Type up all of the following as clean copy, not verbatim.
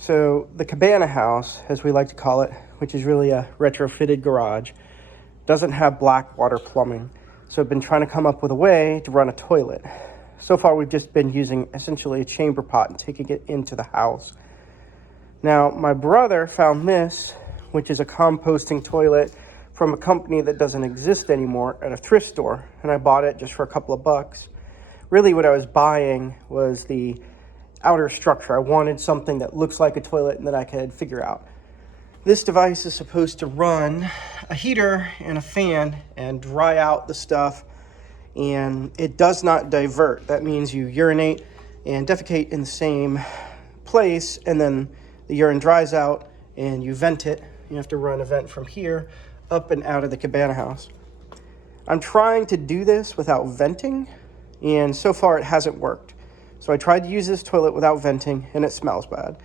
So the cabana house, as we like to call it, which is really a retrofitted garage, doesn't have black water plumbing. So I've been trying to come up with a way to run a toilet. So far we've just been using essentially a chamber pot and taking it into the house. Now my brother found this, which is a composting toilet from a company that doesn't exist anymore at a thrift store, and I bought it just for a couple of bucks. Really what I was buying was the outer structure. I wanted something that looks like a toilet and that I could figure out. This device is supposed to run a heater and a fan and dry out the stuff, and it does not divert. That means you urinate and defecate in the same place, and then the urine dries out and you vent it. You have to run a vent from here up and out of the cabana house. I'm trying to do this without venting, and so far it hasn't worked. So I tried to use this toilet without venting, and it smells bad.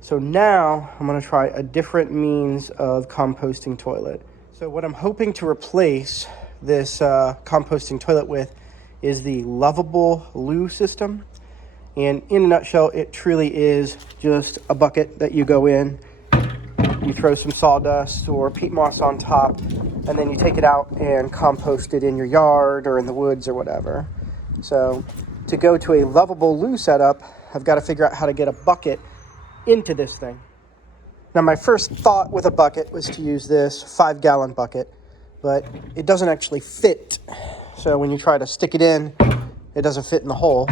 So now I'm going to try a different means of composting toilet. So what I'm hoping to replace this composting toilet with is the lovable loo system. And in a nutshell, it truly is just a bucket that you go in, you throw some sawdust or peat moss on top, and then you take it out and compost it in your yard or in the woods or whatever. So to go to a lovable loo setup, I've got to figure out how to get a bucket into this thing. Now my first thought with a bucket was to use this 5-gallon bucket, but it doesn't actually fit. So when you try to stick it in, it doesn't fit in the hole.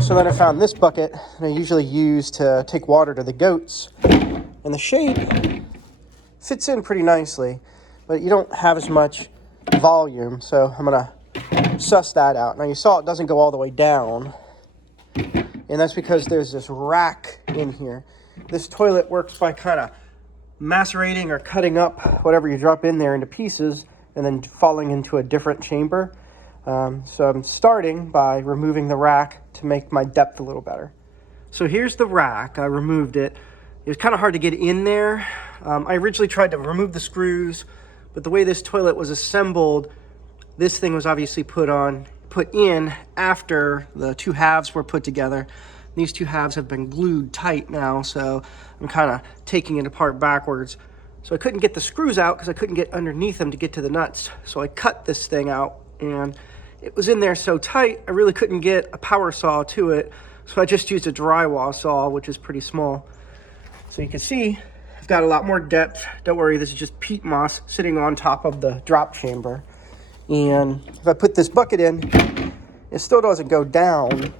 So then I found this bucket that I usually use to take water to the goats, and the shape fits in pretty nicely, but you don't have as much volume, so I'm gonna suss that out. Now you saw it doesn't go all the way down, and that's because there's this rack in here. This toilet works by kind of macerating or cutting up whatever you drop in there into pieces and then falling into a different chamber. So I'm starting by removing the rack to make my depth a little better. So here's the rack. I removed it. It was kind of hard to get in there. I originally tried to remove the screws, but the way this toilet was assembled, this thing was obviously put in after the two halves were put together. These two halves have been glued tight now, so I'm kind of taking it apart backwards. So I couldn't get the screws out because I couldn't get underneath them to get to the nuts. So I cut this thing out, and it was in there so tight, I really couldn't get a power saw to it. So I just used a drywall saw, which is pretty small. So you can see I've got a lot more depth. Don't worry, this is just peat moss sitting on top of the drop chamber. And if I put this bucket in, it still doesn't go down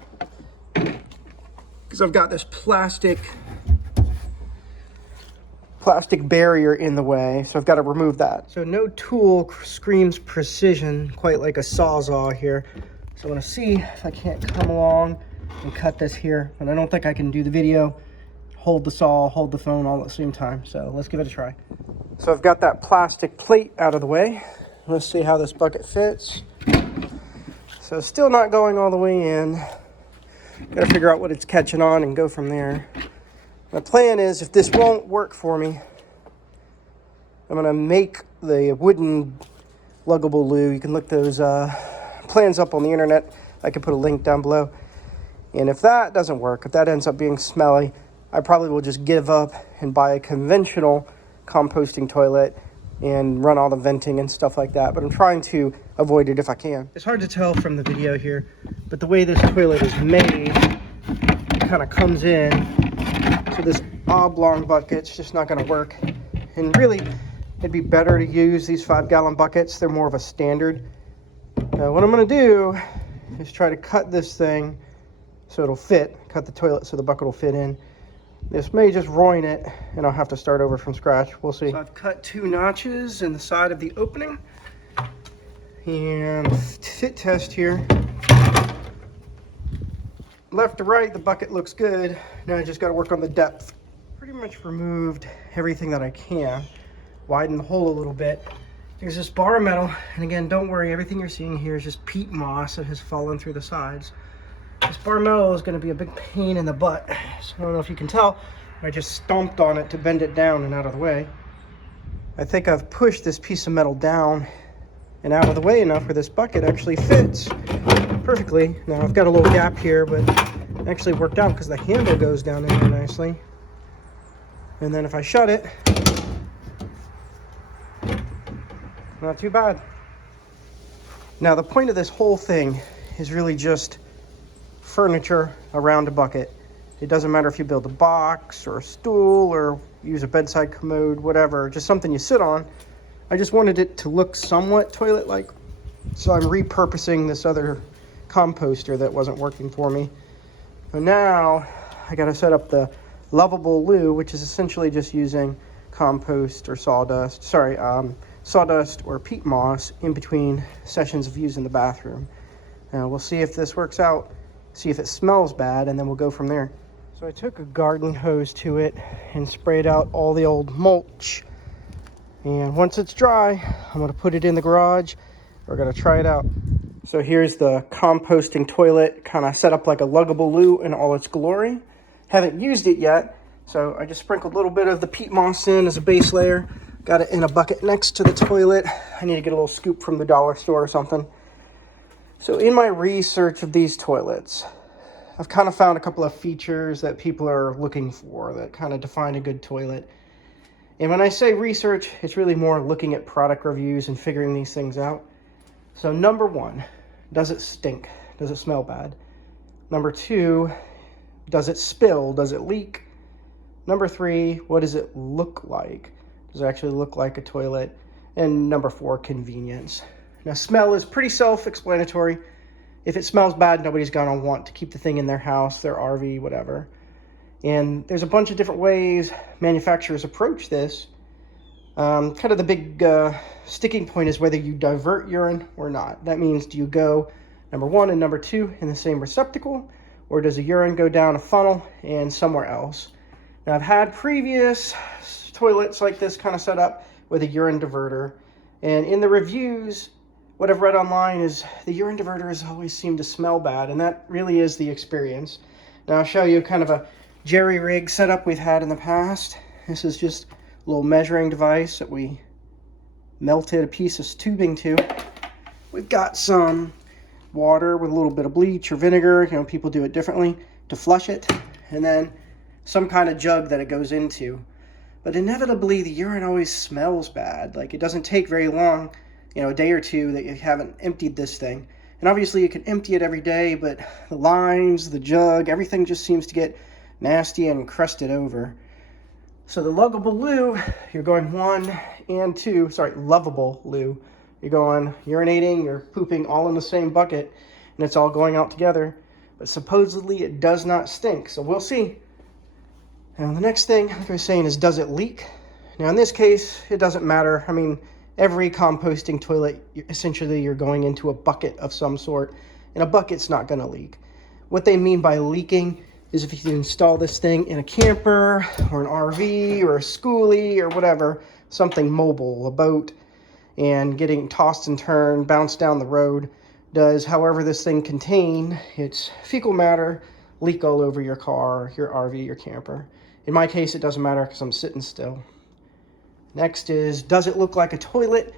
because I've got this plastic barrier in the way, so I've got to remove that. So no tool screams precision quite like a Sawzall here. So I want to see if I can't come along and cut this here, and I don't think I can do the video, hold the saw, hold the phone all at the same time. So let's give it a try. So I've got that plastic plate out of the way. Let's see how this bucket fits. So still not going all the way in. Gotta figure out what it's catching on and go from there. My plan is, if this won't work for me, I'm gonna make the wooden luggable loo. You can look those plans up on the internet. I can put a link down below. And if that doesn't work, if that ends up being smelly, I probably will just give up and buy a conventional composting toilet and run all the venting and stuff like that. But I'm trying to avoid it if I can. It's hard to tell from the video here, but the way this toilet is made, it kind of comes in. So this oblong bucket's just not gonna work. And really, it'd be better to use these 5-gallon buckets. They're more of a standard. What I'm gonna do is try to cut this thing so it'll fit, cut the toilet so the bucket will fit in. This may just ruin it, and I'll have to start over from scratch. We'll see. So I've cut 2 notches in the side of the opening. And fit test here. Left to right, the bucket looks good. Now I just got to work on the depth. Pretty much removed everything that I can. Widen the hole a little bit. There's this bar of metal, and again, don't worry, everything you're seeing here is just peat moss that has fallen through the sides. This bar metal is going to be a big pain in the butt. So I don't know if you can tell, I just stomped on it to bend it down and out of the way. I think I've pushed this piece of metal down and out of the way enough where this bucket actually fits perfectly. Now I've got a little gap here, but it actually worked out because the handle goes down in there nicely. And then if I shut it, not too bad. Now the point of this whole thing is really just furniture around a bucket. It doesn't matter if you build a box or a stool or use a bedside commode, whatever, just something you sit on. I just wanted it to look somewhat toilet-like, so I'm repurposing this other composter that wasn't working for me. And now I gotta set up the lovable loo, which is essentially just using compost or sawdust or peat moss in between sessions of using the bathroom. Now we'll see if this works out, see if it smells bad, and then we'll go from there. So I took a garden hose to it and sprayed out all the old mulch. And once it's dry, I'm gonna put it in the garage. We're gonna try it out. So here's the composting toilet, kind of set up like a luggable loo in all its glory. Haven't used it yet, so I just sprinkled a little bit of the peat moss in as a base layer. Got it in a bucket next to the toilet. I need to get a little scoop from the dollar store or something. So in my research of these toilets, I've kind of found a couple of features that people are looking for that kind of define a good toilet. And when I say research, it's really more looking at product reviews and figuring these things out. So number one, does it stink? Does it smell bad? Number two, does it spill? Does it leak? Number three, what does it look like? Does it actually look like a toilet? And number four, convenience. Now, smell is pretty self-explanatory. If it smells bad, nobody's gonna want to keep the thing in their house, their RV, whatever. And there's a bunch of different ways manufacturers approach this. Kind of the big sticking point is whether you divert urine or not. That means, do you go number one and number two in the same receptacle, or does the urine go down a funnel and somewhere else? Now, I've had previous toilets like this kind of set up with a urine diverter, and in the reviews, what I've read online is the urine diverters always seem to smell bad, and that really is the experience. Now I'll show you kind of a jerry-rig setup we've had in the past. This is just a little measuring device that we melted a piece of tubing to. We've got some water with a little bit of bleach or vinegar, you know, people do it differently, to flush it, and then some kind of jug that it goes into. But inevitably, the urine always smells bad. Like, it doesn't take very long, you know, a day or two that you haven't emptied this thing. And obviously you can empty it every day, but the lines, the jug, everything just seems to get nasty and crusted over. So the lovable loo, you're going lovable loo. You're going urinating, you're pooping all in the same bucket, and it's all going out together. But supposedly it does not stink, so we'll see. Now the next thing, like I was saying, is does it leak? Now in this case, it doesn't matter. I mean, every composting toilet, essentially you're going into a bucket of some sort, and a bucket's not gonna leak. What they mean by leaking is if you install this thing in a camper or an RV or a schoolie or whatever, something mobile, a boat, and getting tossed and turned, bounced down the road, does however this thing contain its fecal matter leak all over your car, your RV, your camper. In my case, it doesn't matter because I'm sitting still. Next is, does it look like a toilet?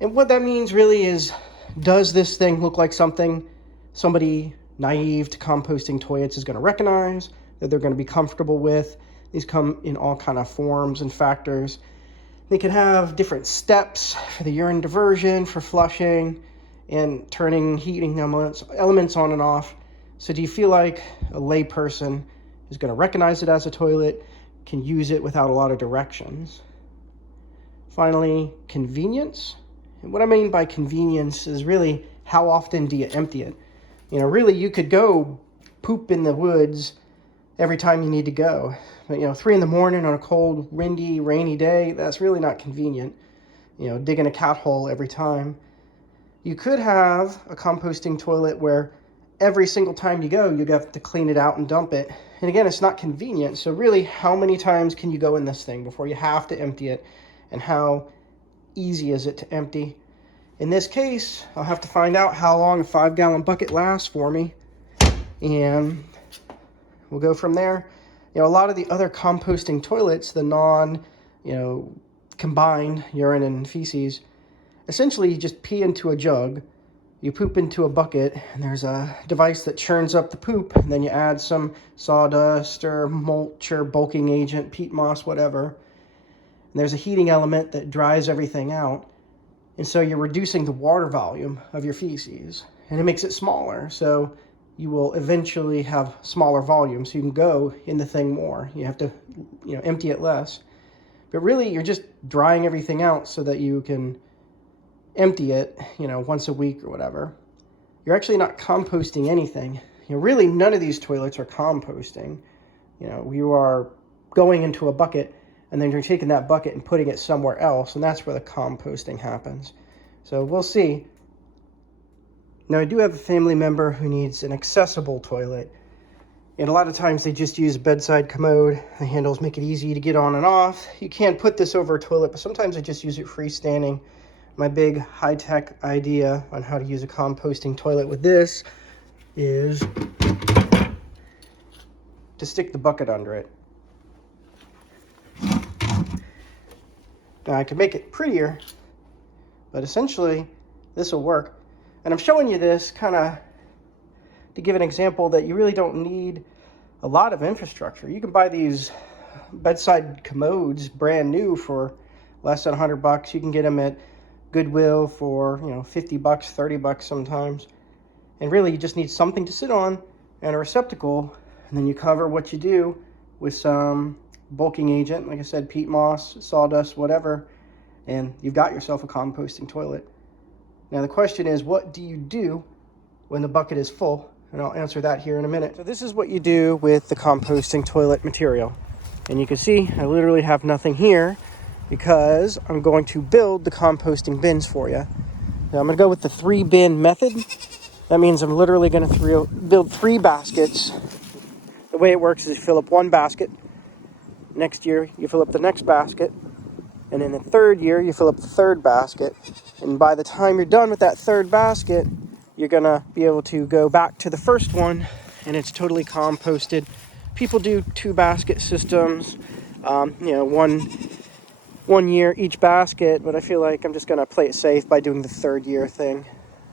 And what that means really is, does this thing look like something somebody naive to composting toilets is going to recognize, that they're going to be comfortable with? These come in all kind of forms and factors. They can have different steps for the urine diversion, for flushing, and turning heating elements on and off. So do you feel like a layperson is going to recognize it as a toilet, can use it without a lot of directions? Finally, convenience. And what I mean by convenience is really, how often do you empty it? You know, really, you could go poop in the woods every time you need to go. But, 3 a.m. on a cold, windy, rainy day, that's really not convenient. Digging a cat hole every time. You could have a composting toilet where every single time you go, you have to clean it out and dump it. And again, it's not convenient. So really, how many times can you go in this thing before you have to empty it? And how easy is it to empty? In this case, I'll have to find out how long a 5-gallon bucket lasts for me. And we'll go from there. A lot of the other composting toilets, the combined urine and feces, essentially you just pee into a jug. you poop into a bucket, and there's a device that churns up the poop, and then you add some sawdust or mulch or bulking agent, peat moss, whatever. And there's a heating element that dries everything out. And so you're reducing the water volume of your feces, and it makes it smaller. So you will eventually have smaller volume, so you can go in the thing more. You have to, empty it less. But really, you're just drying everything out so that you can empty it, once a week or whatever. You're actually not composting anything. Really, none of these toilets are composting. You are going into a bucket, and then you're taking that bucket and putting it somewhere else, and that's where the composting happens. So we'll see. Now, I do have a family member who needs an accessible toilet, and a lot of times they just use a bedside commode. The handles make it easy to get on and off. You can put this over a toilet, but sometimes I just use it freestanding. My big high-tech idea on how to use a composting toilet with this is to stick the bucket under it. Now, I can make it prettier, but essentially this will work. And I'm showing you this kind of to give an example that you really don't need a lot of infrastructure. You can buy these bedside commodes brand new for less than $100. You can get them at Goodwill for, $50, $30 sometimes. And really, you just need something to sit on and a receptacle, and then you cover what you do with some bulking agent, like I said, peat moss, sawdust, whatever, and you've got yourself a composting toilet. Now the question is, what do you do when the bucket is full? And I'll answer that here in a minute. So this is what you do with the composting toilet material. And you can see I literally have nothing here because I'm going to build the composting bins for you. Now I'm going to go with the 3-bin method. That means I'm literally going to build 3 baskets. The way it works is you fill up 1 basket. Next year, you fill up the next basket. And in the 3rd year, you fill up the 3rd basket. And by the time you're done with that 3rd basket, you're going to be able to go back to the first one, and it's totally composted. People do 2 basket systems, one year each basket, but I feel like I'm just going to play it safe by doing the 3rd year thing.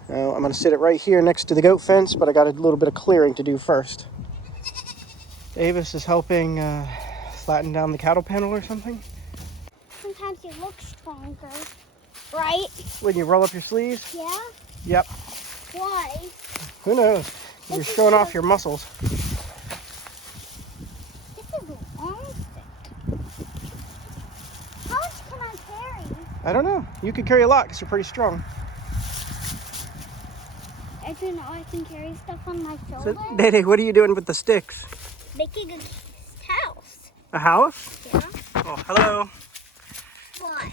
Now, I'm going to sit it right here next to the goat fence, but I got a little bit of clearing to do first. Davis is helping flatten down the cattle panel or something. Sometimes you look stronger, right? When you roll up your sleeves? Yeah? Yep. Why? Who knows? You're showing off your muscles. This is a long stick. How much can I carry? I don't know. You can carry a lot because you're pretty strong. I didn't know I can carry stuff on my shoulder. So, Dede, what are you doing with the sticks? Making a house. A house? Yeah. Oh, hello. Why?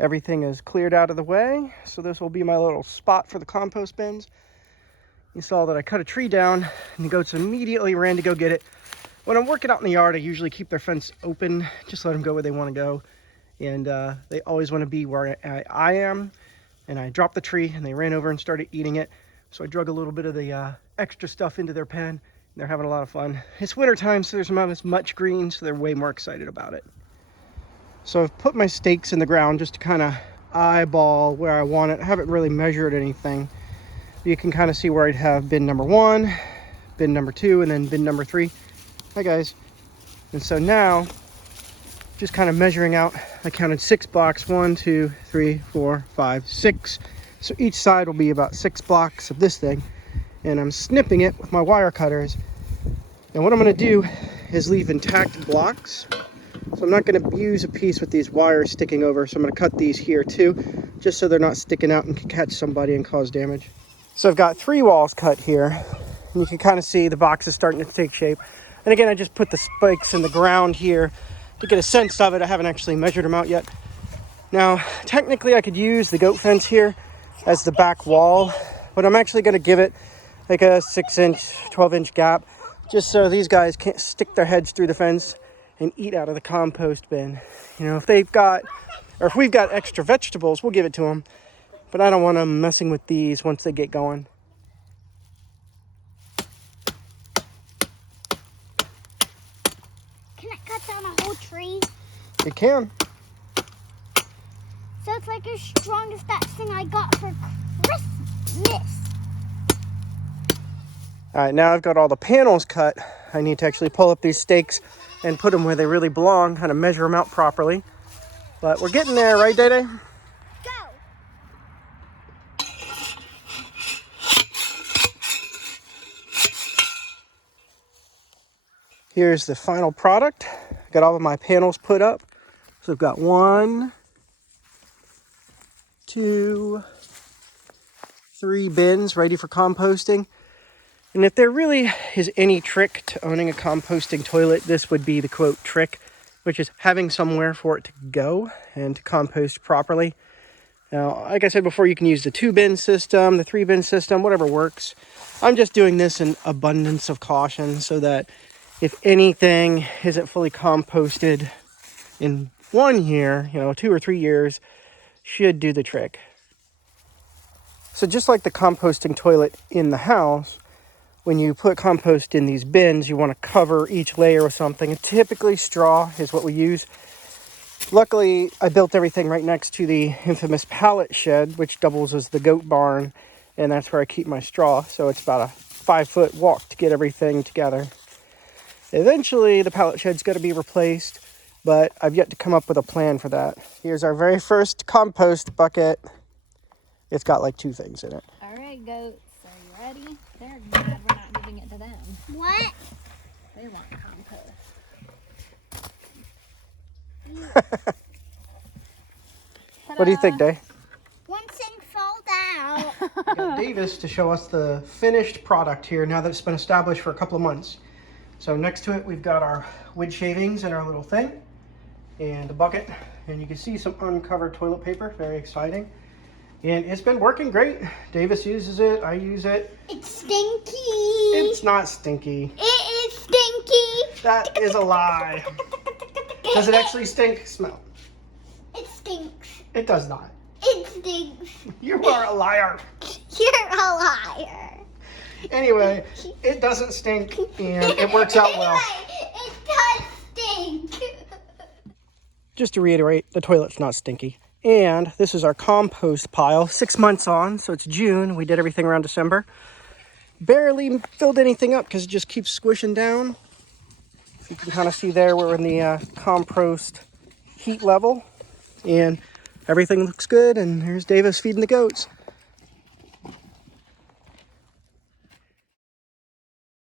Everything is cleared out of the way, so this will be my little spot for the compost bins. You saw that I cut a tree down, and the goats immediately ran to go get it. When I'm working out in the yard, I usually keep their fence open, just let them go where they want to go. And they always want to be where I am. And I dropped the tree, and they ran over and started eating it. So I drug a little bit of the extra stuff into their pen, and they're having a lot of fun. It's winter time, so there's not as much green, so they're way more excited about it. So I've put my stakes in the ground just to kind of eyeball where I want it. I haven't really measured anything. You can kind of see where I'd have bin number 1, bin number 2, and then bin number 3. Hi guys. And so now, just kind of measuring out, I counted 6 blocks, 1, 2, 3, 4, 5, 6. So each side will be about 6 blocks of this thing. And I'm snipping it with my wire cutters. And what I'm going to do is leave intact blocks. So I'm not going to use a piece with these wires sticking over. So I'm going to cut these here too, just so they're not sticking out and can catch somebody and cause damage. So I've got 3 walls cut here. And you can kind of see the box is starting to take shape. And again, I just put the spikes in the ground here to get a sense of it. I haven't actually measured them out yet. Now, technically I could use the goat fence here as the back wall, but I'm actually going to give it like a 6-inch, 12-inch gap, just so these guys can't stick their heads through the fence and eat out of the compost bin. If they've got, or if we've got extra vegetables, we'll give it to them. but I don't want them messing with these once they get going. Can I cut down a whole tree? You can. So it's like as strong as that thing I got for Christmas. All right, now I've got all the panels cut. I need to actually pull up these stakes and put them where they really belong, kind of measure them out properly. But we're getting there, right, Day Day? Go. Here's the final product. I got all of my panels put up. So I've got 1, 2, 3 bins ready for composting. And if there really is any trick to owning a composting toilet, this would be the quote trick, which is having somewhere for it to go and to compost properly. Now, like I said before, you can use the 2-bin system, the 3-bin system, whatever works. I'm just doing this in abundance of caution so that if anything isn't fully composted in 1 year, 2 or 3 years, should do the trick. So just like the composting toilet in the house, when you put compost in these bins, you want to cover each layer with something. And typically straw is what we use. Luckily, I built everything right next to the infamous pallet shed, which doubles as the goat barn. And that's where I keep my straw. So it's about a 5-foot walk to get everything together. Eventually, the pallet shed's got to be replaced, but I've yet to come up with a plan for that. Here's our very first compost bucket. It's got like 2 things in it. All right, goats, are you ready? They're mad we're not giving it to them. What? They want compost. What do you think, Day? One thing fell down. We got Davis to show us the finished product here now that it's been established for a couple of months. So next to it, we've got our wood shavings in our little thing and a bucket. And you can see some uncovered toilet paper, very exciting. And it's been working great. Davis uses it, I use it. It's stinky. It's not stinky. It is stinky. That is a lie. Does it actually stink? Smell. It stinks. It does not. It stinks. You are a liar. You're a liar. Anyway, it doesn't stink and it works out well. Anyway, it does stink. Just to reiterate, the toilet's not stinky. And this is our compost pile, 6 months on, so it's June. We did everything around December. Barely filled anything up because it just keeps squishing down. So you can kind of see there we're in the compost heat level. And everything looks good, and here's Davis feeding the goats.